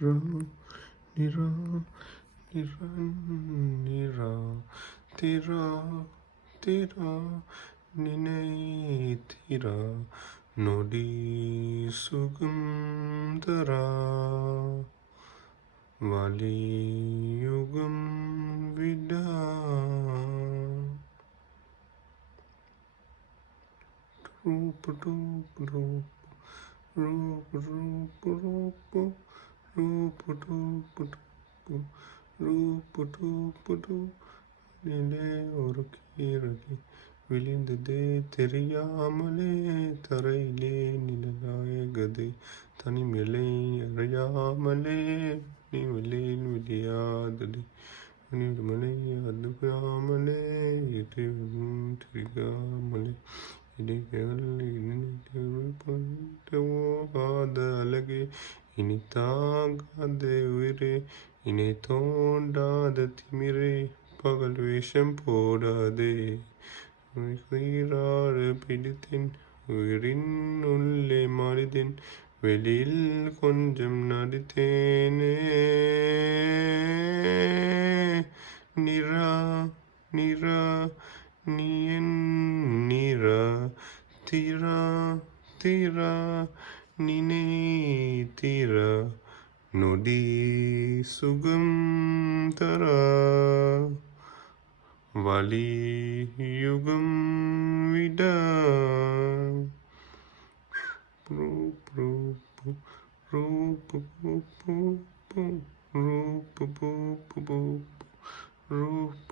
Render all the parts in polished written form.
ra, nira, nira, nira, tira, tira, நினைத்திரா நொடி சுகந்தரா வலியுகம் விடா ரூபு ரூபு ரூபு ரூபு ரூபு ரூபு ரூபு ரூபு ரூபு ரூபு நிலே ஒரு கீரகி விழுந்ததே தெரியாமலே தரையிலே நிழலாயகதே தனிமேலே அறியாமலே நீ வெளியில் விளையாததே மனை அதுகாமலே இது தெரியாமலே போகாத அழகே இனி தாங்காத உயிரே இனி தோண்டாத திமிரே பகல் வேஷம் போடாதே உயிராறு பிடித்தேன் உயிரின் உள்ளே மாறிதேன் வெளியில் கொஞ்சம் நடித்தேனே நிரா நிரா நீ என் நிரா தீரா தீரா நினை தீரா நொடி சுகம் தரா வலியுகம் விடா ரூப் ரூப் ரூப் ரூப் ரூப் ரூப் ரூப்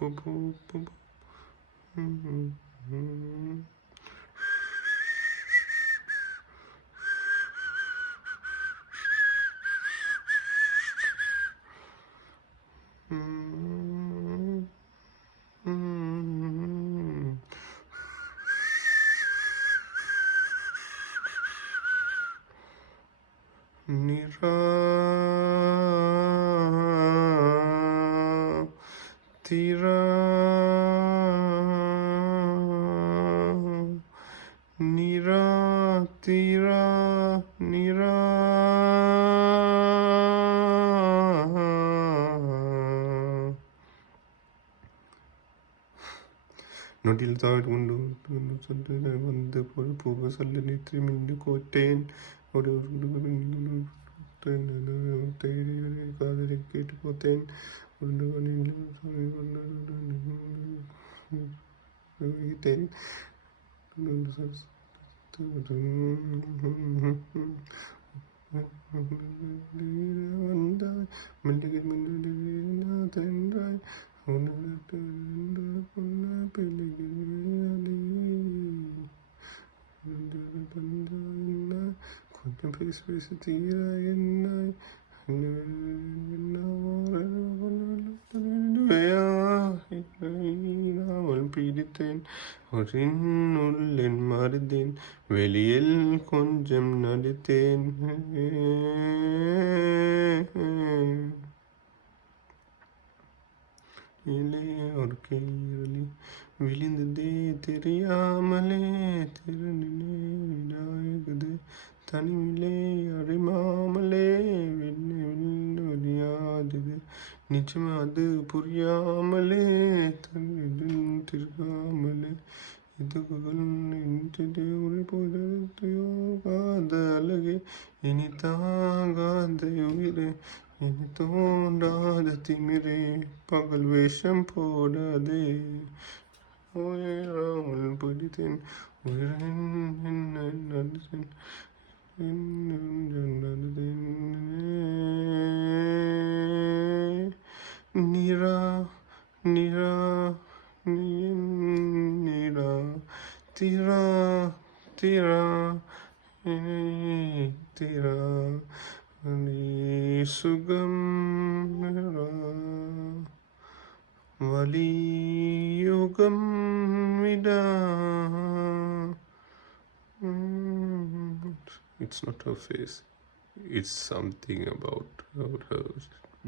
நிரா தீரா நிரா தீரா நிரா நொடியில் தாடு கொண்டு சொல்ல வந்து போக சொல்ல நேற்று மின்னு கோட்டேன் ஒரு காதலை கேட்டு போத்தேன் வந்தாய் மெல்லுகை முன்னாய் கொஞ்சம் பேசி பேசி தீர என்னாய் பிடித்தேன் உள்ளேன் மறுத்தேன் வெளியில் கொஞ்சம் நடித்தேன் ஒரு கேள்வி விழுந்ததே தெரியாமலே திருநாயகது தனிமிலே அறிமாமலே விளையாதது நிச்சயமா அது புரியாமலே திருகாமலே போகாத அழகே இனி தாங்காத உயிரே இனி தோண்டாத திமிரே பகல் வேஷம் போடாதே உயிராமல் பிடித்தேன் உயிரின் நடத்தேன் நிரா நிரா நிரா தீரா தீரா தீரா சுகம் வலியுகம் விடா. It's not her face. It's something about her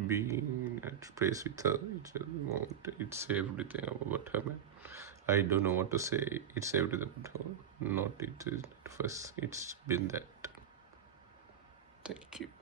being at place with her. It's everything about her. I don't know what to say. It's everything about her. Not it is not first. It's been that. Thank you.